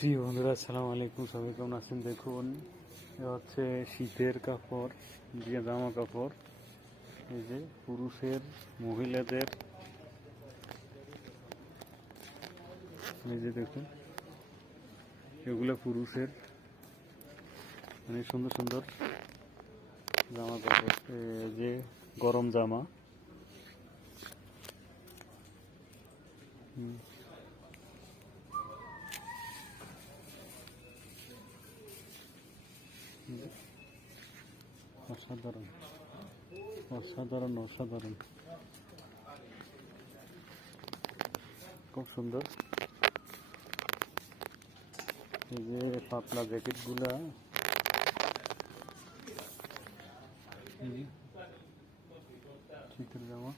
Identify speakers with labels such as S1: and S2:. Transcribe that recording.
S1: প্রিয় বন্ধুরা, আসসালামু আলাইকুম। সবাই কেমন আছেন? দেখুন, এ হচ্ছে শীতের কাপড় যে জামা কাপড়। এই যে পুরুষের, মহিলাদের। এই যে দেখুন, এগুলো পুরুষের। অনেক সুন্দর সুন্দর জামা কাপড়। যে গরম জামা। হুম। অসাধারণ। অসাধারণ অসাধারণ। খুব সুন্দর। এই যে পাতলা জ্যাকেটগুলা। শীতের জামা।